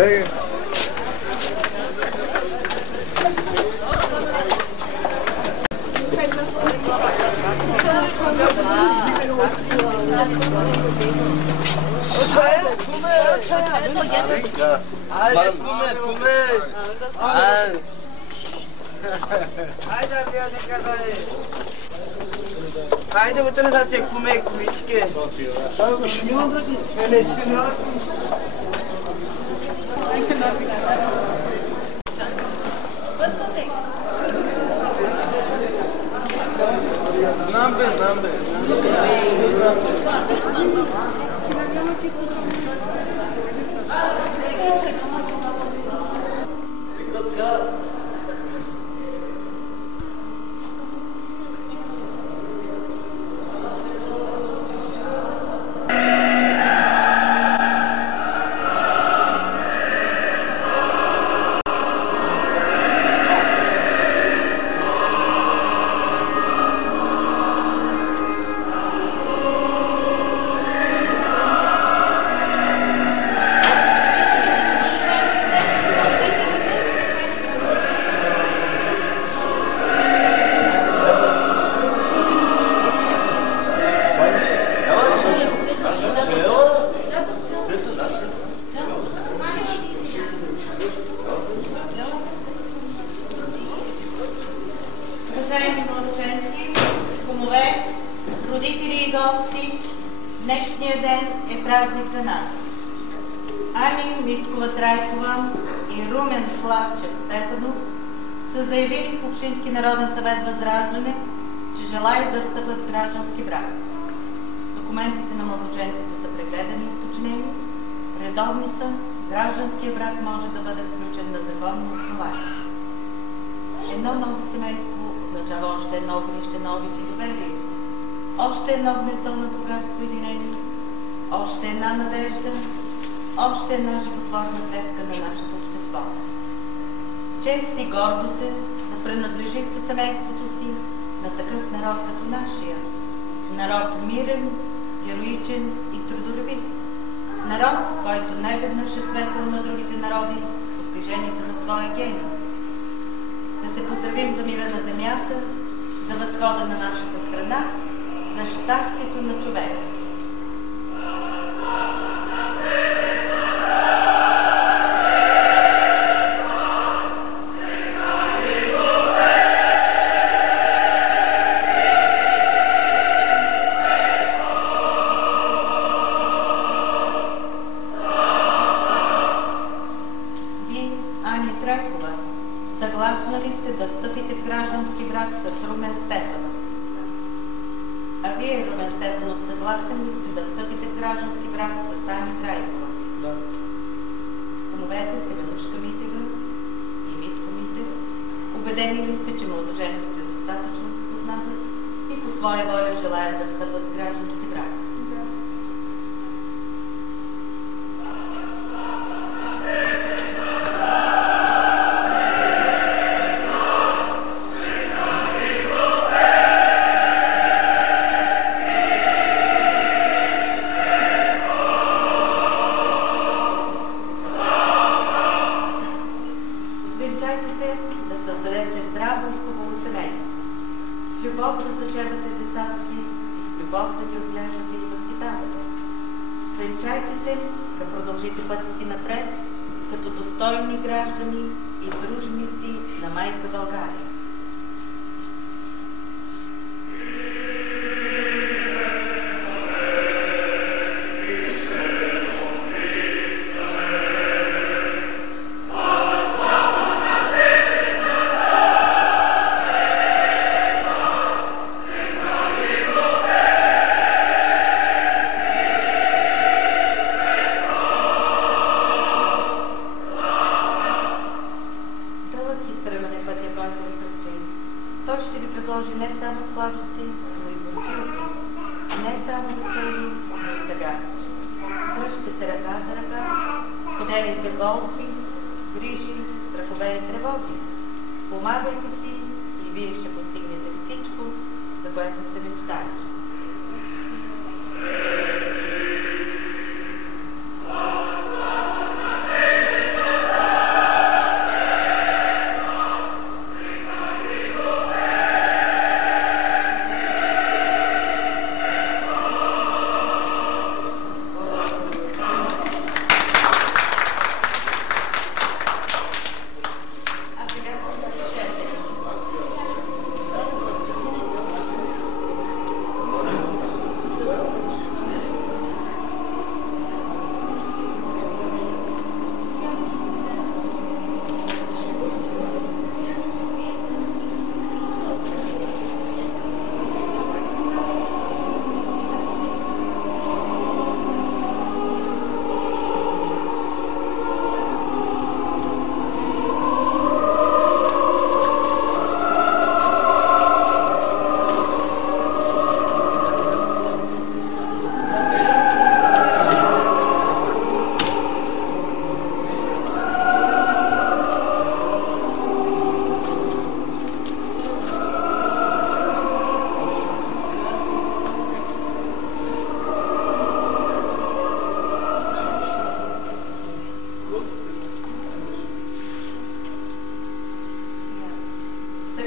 Бега. Haydi bu tane zaten kumek içki. Abi üşümüyor mu? Öyle üşümüyor. Number. Уважаеми младоженци, кумове, родители и гости, днешния ден е празник за нас. Ани Миткова Трайкова и Румен Славчев Стефанов са заявили в Общински народен съвет Възраждане, че желаят да встъпят в граждански брак. Документите на младоженците са прегледани и уточнени, редовни са, гражданският брак може да бъде сключен на законно основание. Едно ново семейство означава още едно огнище на обич и доверие, още едно гнездо на богатство и единение, още една надежда, още една животворна клетка на нашето общество. Чест и гордост е да принадлежи със семейството си на такъв народ като нашия. Народ мирен, героичен и трудолюбив. Народ, който неведнъж е светъл на другите народи с постиженията на своя гений. Да се поздравим за мира на земята, за възхода на нашата страна, за щастието на човека. Вие, Ани Трайкова, съгласна ли сте да встъпите в граждански брак с Румен Стефанов? А вие, Румен Стефанов, съгласен ли сте да встъпите в граждански брак с Ани Трайкова? Да. Кумовете Теменушка Митева и Митко Митев, убедени ли сте, че младоженците достатъчно се познават и по своя воля желаят да встъпят в граждански брак? Венчайте се да създадете здраво и хубаво семейство. С любов да зачевате децата си и с любов да ги отглеждате и възпитавате. Венчайте се да продължите пътя си напред, като достойни граждани и дружници на майка България. Той ще ви предложи не само сладости, но и горчилки. Не само весели, но и тъга. Дръжте се ръка за ръка, споделяйте болки, грижи, страхове и тревоги. Помагайте си и вие ще постигнете всичко, за което сте мечтали.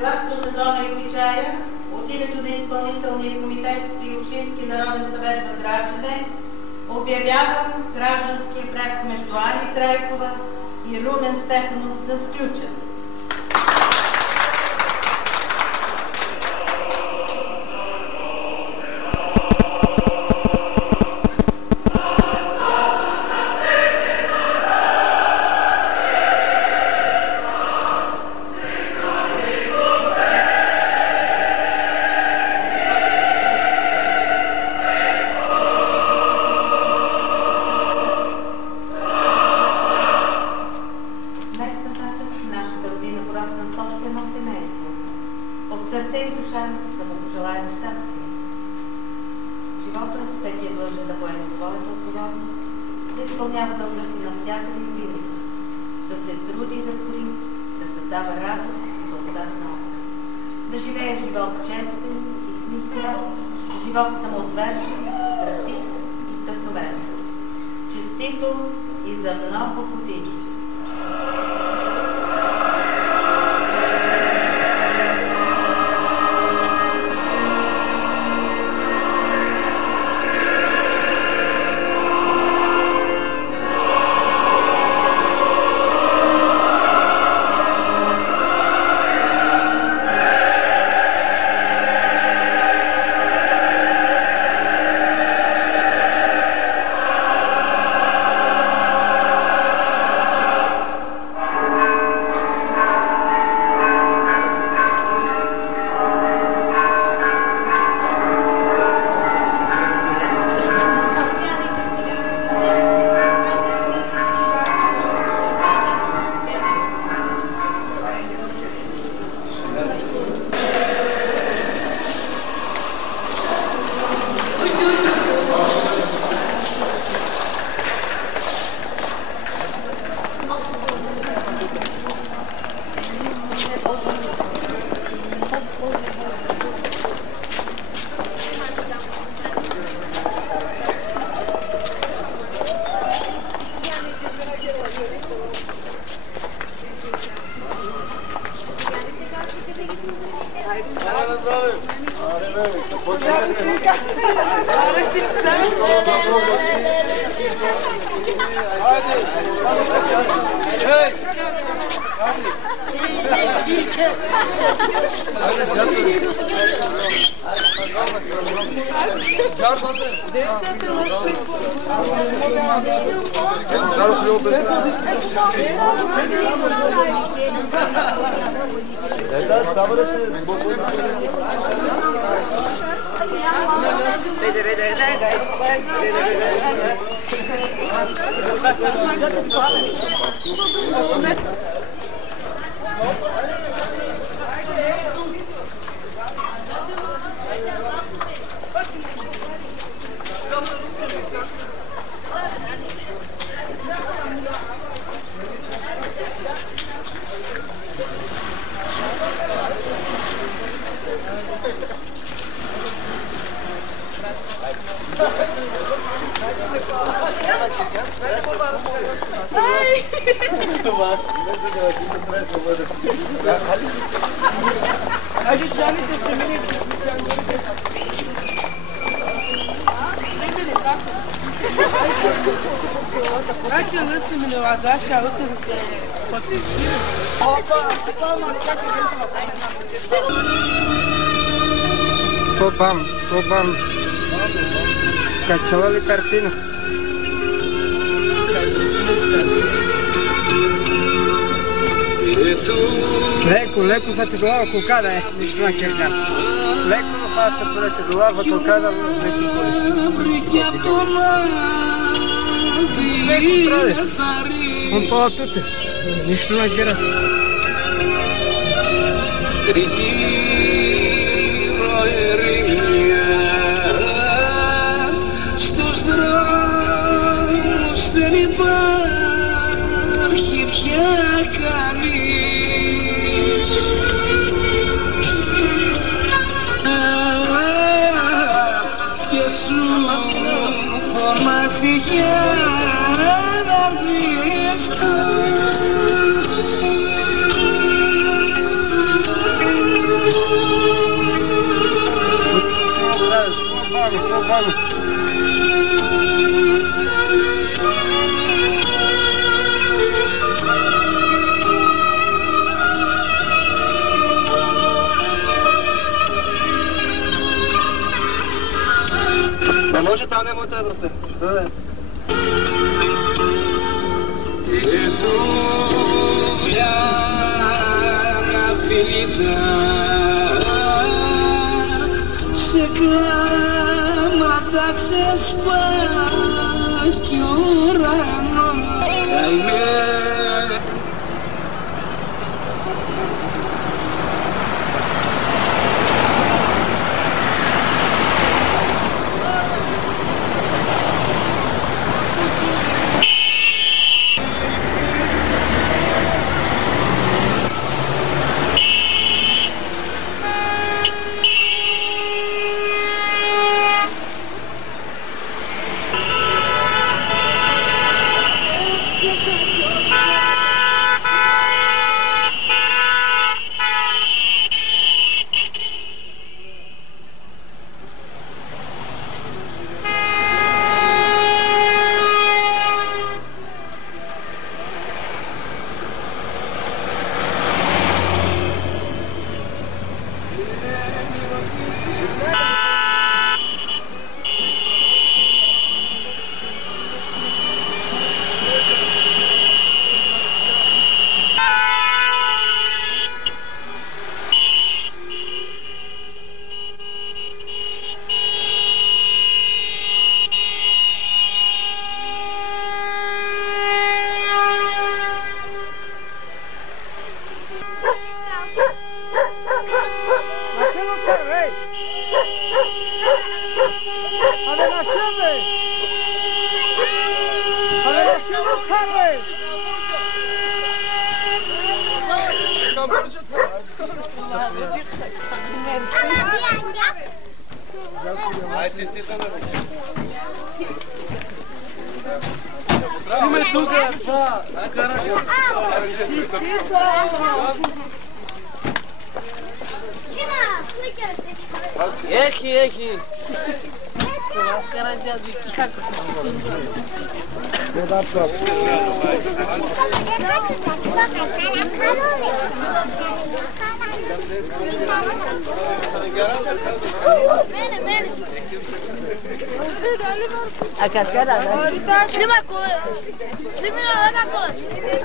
Съгласно закона и обичая, от името на изпълнителния комитет при Общински народен съвет Възраждане обявявам гражданския брак между Ани Трайкова и Румен Стефанов за сключен. Попам. Качала ли картина? Леко са ти долава колкада е, нищо на кирган. Леко това се порече долава колкада вече коли. Леко траде. Он пала туте, нищо на кирас. što bavi. Ne može ta ne može brate. Što je? Σε κλάματα ξεσπάει ουρανός. Έχει. Σλίμα, σλίμινο 10